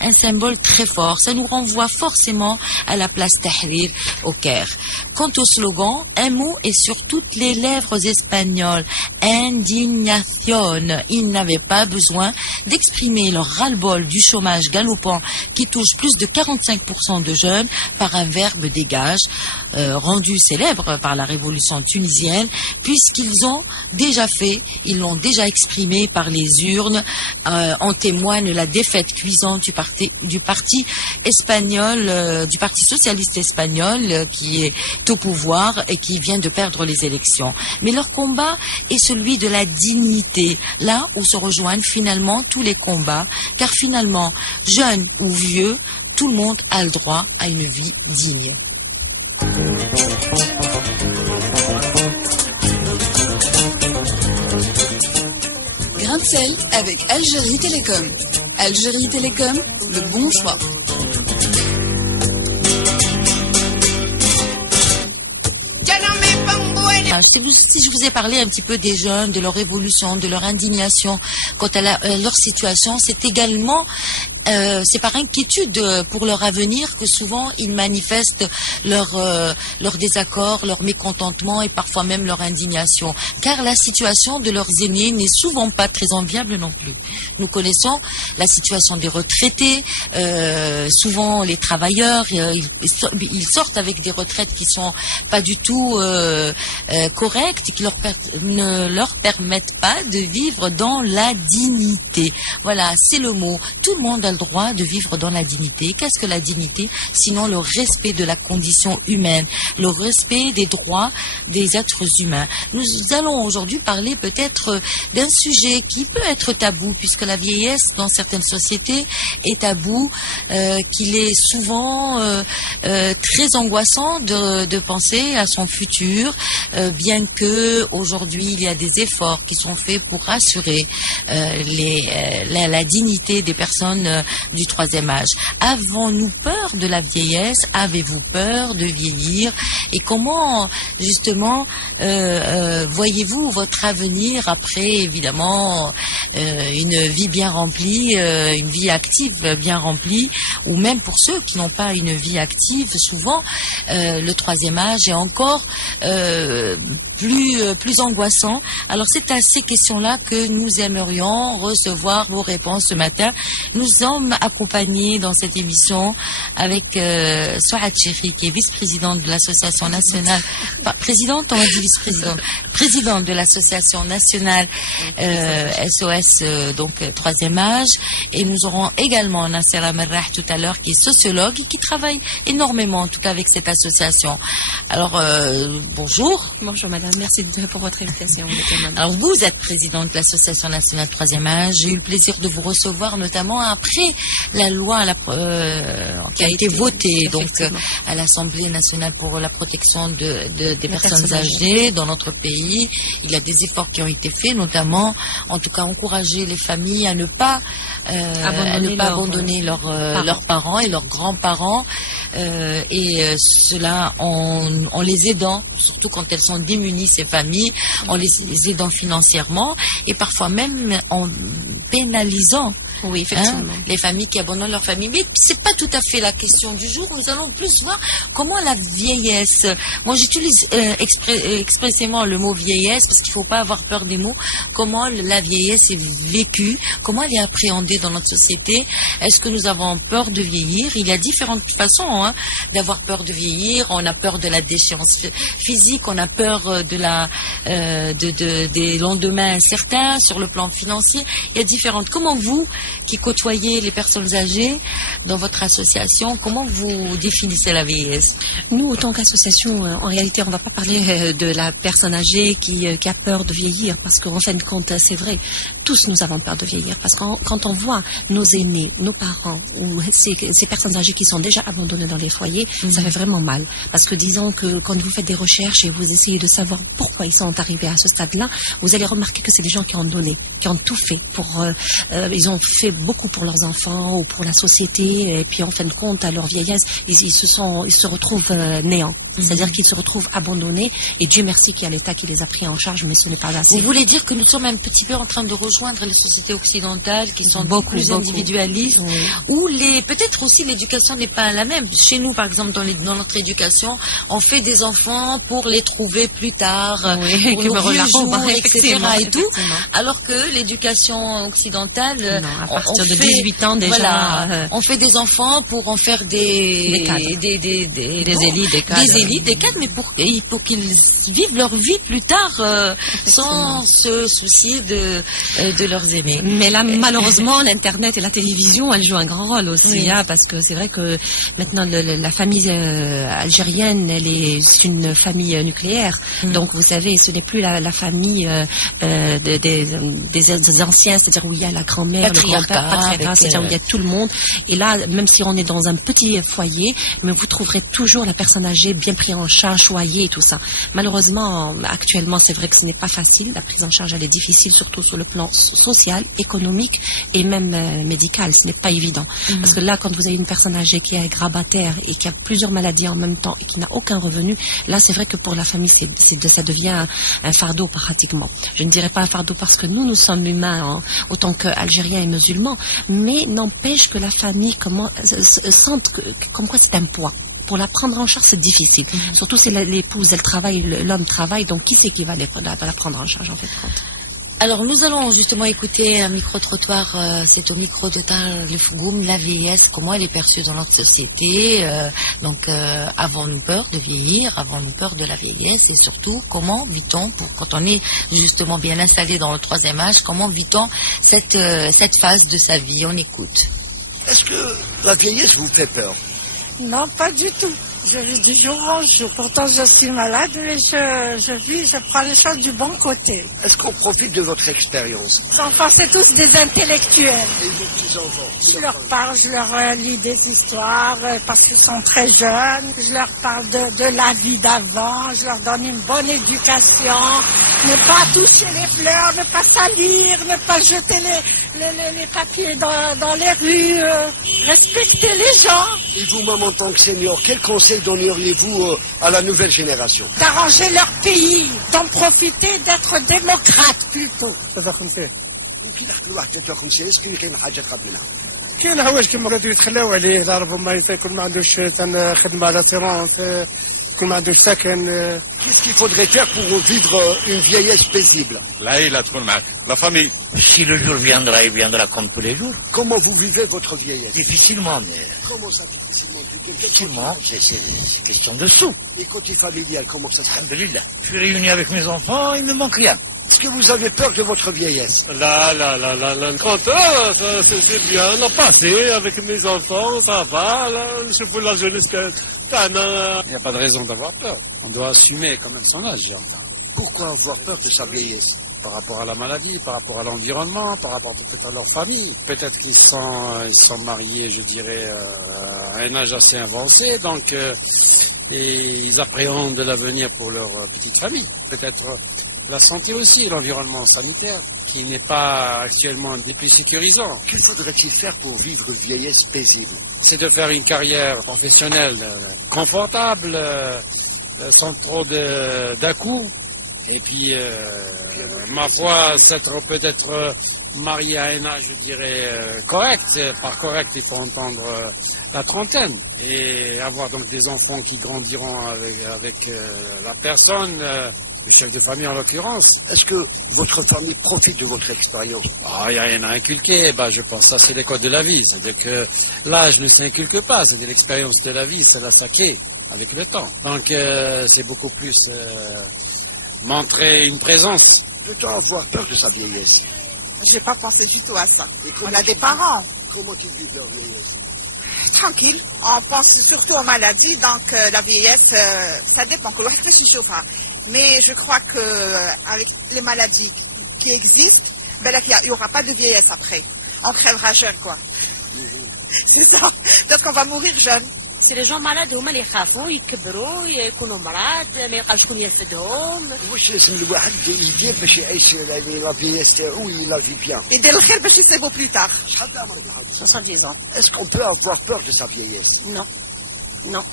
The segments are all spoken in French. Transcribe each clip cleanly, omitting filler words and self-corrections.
un symbole très fort. Ça nous renvoie forcément à la place Tahrir au Caire. Quant au slogan, un mot est sur toutes les lèvres espagnoles. Indignation. Ils n'avaient pas besoin d'exprimer leur ras-le-bol du chômage galopant qui touche plus de 45% de jeunes par un verbe dégage, rendu célèbre par la révolution tunisienne, puisqu'ils ont déjà fait, ils l'ont déjà exprimé par les urnes. En témoigne la défaite cuisante du parti espagnol, du parti socialiste espagnol qui est au pouvoir et qui vient de perdre les élections. Mais leur combat est celui de la dignité, là où se rejoignent finalement tous les combats, car finalement, jeunes ou vieux, tout le monde a le droit à une vie digne. Grain de sel avec Algérie Télécom. Algérie Télécom, le bon choix. Si je vous ai parlé un petit peu des jeunes, de leur évolution, de leur indignation quant à leur situation, c'est également c'est par inquiétude pour leur avenir que souvent ils manifestent leur désaccord, leur mécontentement et parfois même leur indignation. Car la situation de leurs aînés n'est souvent pas très enviable non plus. Nous connaissons la situation des retraités, souvent les travailleurs, ils sortent avec des retraites qui sont pas du tout correctes et qui ne leur permettent pas de vivre dans la dignité. Voilà, c'est le mot. Tout le monde a le droit de vivre dans la dignité. Qu'est-ce que la dignité? Sinon le respect de la condition humaine, le respect des droits des êtres humains. Nous allons aujourd'hui parler peut-être d'un sujet qui peut être tabou, puisque la vieillesse dans certaines sociétés est tabou, qu'il est souvent très angoissant de penser à son futur, bien que aujourd'hui il y a des efforts qui sont faits pour assurer la dignité des personnes du troisième âge. Avons-nous peur de la vieillesse? Avez-vous peur de vieillir? Et comment justement voyez-vous votre avenir après évidemment une vie bien remplie, une vie active bien remplie, ou même pour ceux qui n'ont pas une vie active, souvent le troisième âge est encore plus angoissant. Alors c'est à ces questions-là que nous aimerions recevoir vos réponses ce matin. Nous sommes accompagnés dans cette émission avec Souad Chérif, qui est vice-présidente de l'association nationale, présidente, on va dire vice-présidente, présidente de l'association nationale SOS, donc troisième âge, et nous aurons également Nasser Amerrah tout à l'heure, qui est sociologue et qui travaille énormément en tout cas avec cette association. Alors bonjour. Bonjour madame, merci pour votre invitation. Alors vous êtes présidente de l'association nationale troisième âge. J'ai eu le plaisir de vous recevoir notamment après la loi qui a été votée donc à l'Assemblée nationale pour la protection des personnes âgées dans notre pays. Il y a des efforts qui ont été faits, notamment en tout cas encourager les familles à ne pas abandonner leurs parents et leurs grands-parents, et cela en les aidant, surtout quand elles sont démunies, ces familles, en les aidant financièrement et parfois même en pénalisant les familles qui abandonnent leur famille. Mais c'est pas tout à fait la question du jour. Nous allons plus voir comment la vieillesse, moi j'utilise expressément le mot vieillesse parce qu'il faut pas avoir peur des mots, comment la vieillesse est vécue, comment elle est appréhendée dans notre société. Est-ce que nous avons peur de vieillir? Il y a différentes façons d'avoir peur de vieillir. On a peur de la déchéance physique, on a peur des lendemains incertains sur le plan financier. Il y a différentes. Comment vous, qui côtoyez les personnes âgées dans votre association, comment vous définissez la vieillesse? Nous, en tant qu'association, en réalité, on ne va pas parler de la personne âgée qui a peur de vieillir, parce qu'en fin de compte, c'est vrai, tous nous avons peur de vieillir, parce que quand on voit nos aînés, nos parents, ou ces personnes âgées qui sont déjà abandonnées dans les foyers, ça fait vraiment mal. Parce que disons que quand vous faites des recherches et vous essayez de savoir pourquoi ils sont arrivés à ce stade-là, vous allez remarquer que c'est des gens qui ont donné, qui ont tout fait ils ont fait beaucoup pour leurs enfants ou pour la société, et puis en fin de compte, à leur vieillesse, ils se retrouvent néants. C'est-à-dire qu'ils se retrouvent abandonnés, et Dieu merci qu'il y a l'État qui les a pris en charge, mais ce n'est pas assez. Vous voulez dire que nous sommes un petit peu en train de rejoindre les sociétés occidentales qui sont plus individualistes, où peut-être aussi l'éducation n'est pas la même. Chez nous, par exemple, dans notre éducation, on fait des enfants pour les trouver plus tard, pour nos vieux jours, etc. et tout, alors que l'éducation occidentale, non, à partir de 18 ans déjà, voilà, on fait des enfants pour en faire des élites, des cadres, mais pour qu'ils vivent leur vie plus tard sans se soucier de leurs aînés. Mais là, malheureusement, l'internet et la télévision, elles jouent un grand rôle aussi, parce que c'est vrai que maintenant la famille algérienne, c'est une famille nucléaire. Donc vous savez, ce n'est plus la famille des anciens, c'est-à-dire où il y a la grand-mère, le grand-père, patriarcat, c'est-à-dire où il y a tout le monde. Et là, même si on est dans un petit foyer, mais vous trouverez toujours la personne âgée bien prise en charge, choyée et tout ça. Malheureusement, actuellement, c'est vrai que ce n'est pas facile. La prise en charge, elle est difficile, surtout sur le plan social, économique et même médical. Ce n'est pas évident. Parce que là, quand vous avez une personne âgée qui est grabataire et qui a plusieurs maladies en même temps et qui n'a aucun revenu, là, c'est vrai que pour la famille, ça devient un fardeau pratiquement. Je ne dirais pas un fardeau parce que nous sommes humains, autant qu'Algériens et musulmans, mais n'empêche que la famille sente comme quoi c'est un poids. Pour la prendre en charge, c'est difficile. Surtout si l'épouse, elle travaille, l'homme travaille, donc qui c'est qui va la prendre en charge en fait? Alors nous allons justement écouter un micro-trottoir, c'est au micro de le Fougoum, la vieillesse, comment elle est perçue dans notre société, avons-nous peur de vieillir, avons-nous peur de la vieillesse, et surtout comment vit-on, quand on est justement bien installé dans le troisième âge, comment vit-on cette phase de sa vie? On écoute. Est-ce que la vieillesse vous fait peur? Non, pas du tout. Je vis du jour au jour. Pourtant, je suis malade, mais je prends les choses du bon côté. Est-ce qu'on profite de votre expérience? Les enfants, c'est tous des intellectuels. Et vos petits-enfants? Je leur parle, je leur lis des histoires parce qu'ils sont très jeunes. Je leur parle de la vie d'avant. Je leur donne une bonne éducation. Ne pas toucher les fleurs, ne pas salir, ne pas jeter les papiers dans les rues. Respecter les gens. Et vous, même en tant que senior, quel conseil donneriez-vous à la nouvelle génération? D'arranger leur pays, d'en profiter, d'être démocrate plutôt. كاين حوايج كيما غادي يتخلاو عليه لا ربما يكون ما عندوش خدمه على سيرونس يكون ما عندوش سكن. Qu'est-ce qu'il faudrait faire pour vivre une vieillesse paisible? La famille. Si le jour viendra, il viendra comme tous les jours. Comment vous vivez votre vieillesse? Difficilement, mais... Comment ça, difficilement? Difficilement, c'est question de sous. Et côté familial, comment ça se passe? Alhamdulillah. Je suis réuni avec mes enfants, il ne me manque rien. Est-ce que vous avez peur de votre vieillesse? La 30 ans, c'est bien, on a passé avec mes enfants, ça va, là, je pour la jeunesse que... Il n'y a pas de raison d'avoir peur. On doit assumer quand même son âge. Pourquoi avoir peur de sa vieillesse? Par rapport à la maladie, par rapport à l'environnement, par rapport peut-être à leur famille. Peut-être qu'ils sont mariés, je dirais, à un âge assez avancé, donc et ils appréhendent l'avenir pour leur petite famille. Peut-être la santé aussi, l'environnement sanitaire, qui n'est pas actuellement des plus sécurisants. Que faudrait-il faire pour vivre une vieillesse paisible? C'est de faire une carrière professionnelle confortable, sans trop d'à-coups. Et puis, ma foi, s'être peut-être marié à un âge, je dirais, correct. Par correct, il faut entendre la trentaine. Et avoir donc des enfants qui grandiront avec la personne, le chef de famille en l'occurrence. Est-ce que votre famille profite de votre expérience? Il n'y a rien à inculquer. Je pense que ça, c'est les codes de la vie. C'est-à-dire que l'âge ne s'inculque pas. C'est l'expérience de la vie, c'est la s'acquiert avec le temps. Donc, c'est beaucoup plus... montrer une présence. Peut-on avoir peur de sa vieillesse? J'ai pas pensé du tout à ça. On a des parents. Comment ils vivent leur vieillesse? Tranquille. On pense surtout aux maladies, donc la vieillesse, ça dépend. Mais je crois que avec les maladies qui existent, il n'y aura pas de vieillesse après. On crèvera jeune, quoi. C'est ça. Donc on va mourir jeune. سي لي جون مالاد هما اللي يخافوا يكبروا يكونوا مرض ما يلقاوش شكون يرفدهم. واش لازم الواحد يدير باش يعيش يعني لا فييس تاعو لا في بيان؟ يدير الخير باش يصيبوا بلو تار. شحال عمرك يا حاج؟ 70 ans. Est-ce qu'on peut avoir peur de sa vieillesse? Non. Non.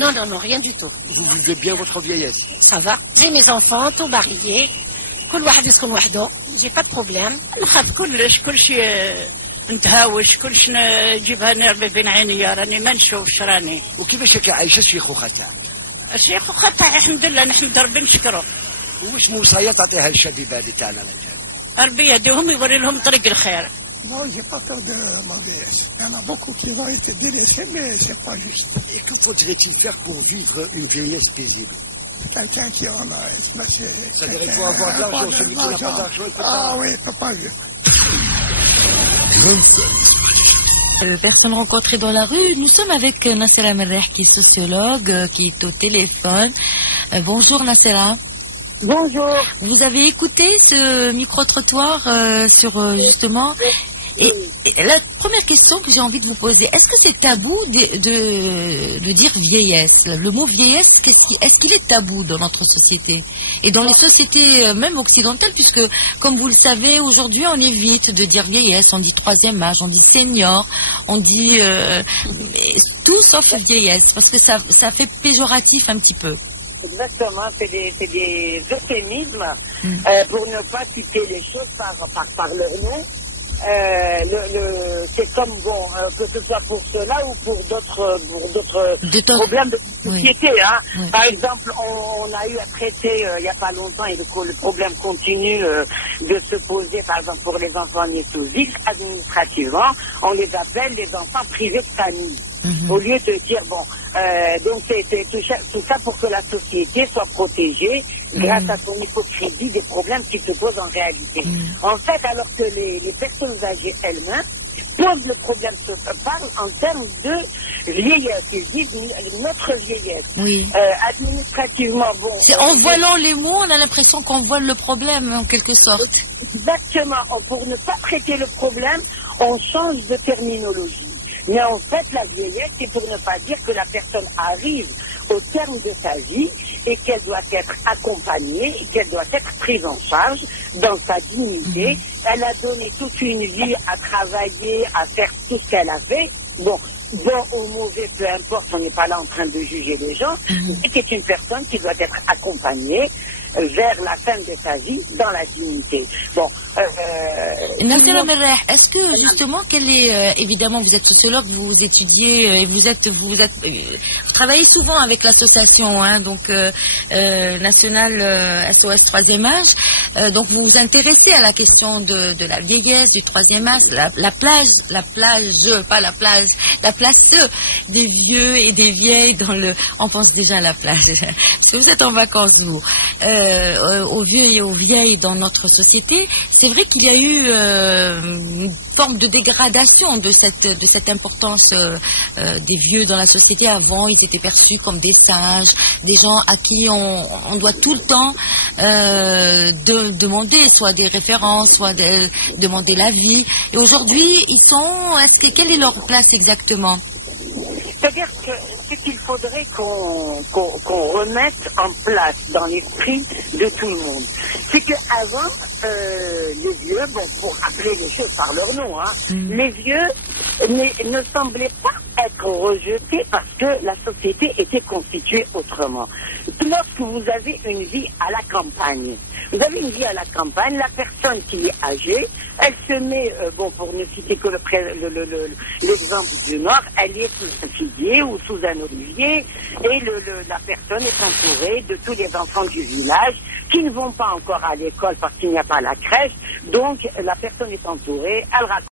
Non, non, non, rien du tout. Vous vivez bien votre vieillesse? Ça va. J'ai mes enfants, tout mariés. كل واحد يسكن وحده. J'ai pas de problème. نخاف كلشي نتهاوش كلشي نجيبها نربي بين عينيا راني ما نشوفش راني. وكيفاش هكا عايشه شيخوخه تاعك؟ الشيخوخه تاعي الحمد لله نحمد ربي نشكره. واش موصيات تعطيها للشبيبه هذه تاعنا؟ ربي يهديهم يوري لهم طريق الخير. Non, j'ai pas peur de ma vieillesse. Il y en a beaucoup qui vont être délaissés, mais c'est pas juste. Et que faudrait-il faire pour vivre une vieillesse paisible? Quelqu'un qui en a... C'est-à-dire qu'il faut avoir de l'argent, celui qui n'a pas d'argent, il peut pas... Ah oui, il peut pas vivre. Personne rencontrée dans la rue. Nous sommes avec Nassera Merreh, qui est sociologue, qui est au téléphone. Bonjour Nassera. Bonjour. Vous avez écouté ce micro-trottoir sur justement... Et la première question que j'ai envie de vous poser, est-ce que c'est tabou de dire vieillesse? Le mot vieillesse, est-ce qu'il est tabou dans notre société? Et dans les sociétés même occidentales, puisque, comme vous le savez, aujourd'hui, on évite de dire vieillesse, on dit troisième âge, on dit senior, on dit tout sauf vieillesse, parce que ça fait péjoratif un petit peu. Exactement, c'est des euphémismes pour ne pas citer les choses par leur nom. C'est comme bon, que ce soit pour cela ou pour d'autres problèmes de société. Oui. Hein. Oui. Par exemple, on a eu à traiter il n'y a pas longtemps et le problème continue de se poser, par exemple pour les enfants nés sous X, administrativement, on les appelle les enfants privés de famille. Au lieu de dire, bon, donc c'est tout ça pour que la société soit protégée grâce à son hypocrisie des problèmes qui se posent en réalité. En fait, alors que les personnes âgées elles-mêmes posent le problème, parlent en termes de vieillesse. Ils disent notre vieillesse. Oui. Administrativement, bon. En voilant les mots, on a l'impression qu'on voile le problème, en quelque sorte. Exactement. Pour ne pas traiter le problème, on change de terminologie. Mais en fait, la vieillesse, c'est pour ne pas dire que la personne arrive au terme de sa vie et qu'elle doit être accompagnée, qu'elle doit être prise en charge dans sa dignité. Elle a donné toute une vie à travailler, à faire tout ce qu'elle a fait. Bon ou mauvais, peu importe, on n'est pas là en train de juger les gens. C'est une personne qui doit être accompagnée vers la fin de sa vie dans la dignité. Bon. Nassera Merreh, est-ce que justement, évidemment, vous êtes sociologue, vous étudiez et vous travaillez souvent avec l'association, hein, donc nationale SOS Troisième Âge. Donc vous vous intéressez à la question de la vieillesse, du troisième âge, la place des vieux et des vieilles on pense déjà à la plage. Si vous êtes en vacances, vous, aux vieux et aux vieilles dans notre société, c'est vrai qu'il y a eu une forme de dégradation de cette importance des vieux dans la société. Avant, ils étaient perçus comme des sages, des gens à qui on doit tout le temps demander soit des références, soit demander l'avis. Et aujourd'hui, quelle est leur place exactement? C'est-à-dire que ce qu'il faudrait qu'on remette en place dans l'esprit de tout le monde, c'est qu'avant, les vieux, bon, pour appeler les choses par leur nom, hein, les vieux ne semblaient pas être rejetés parce que la société était constituée autrement. Lorsque vous avez une vie à la campagne, la personne qui est âgée, elle se met, pour ne citer que l'exemple du Nord, elle est sous un figuier ou sous un olivier et la personne est entourée de tous les enfants du village qui ne vont pas encore à l'école parce qu'il n'y a pas la crèche, donc la personne est entourée, elle raconte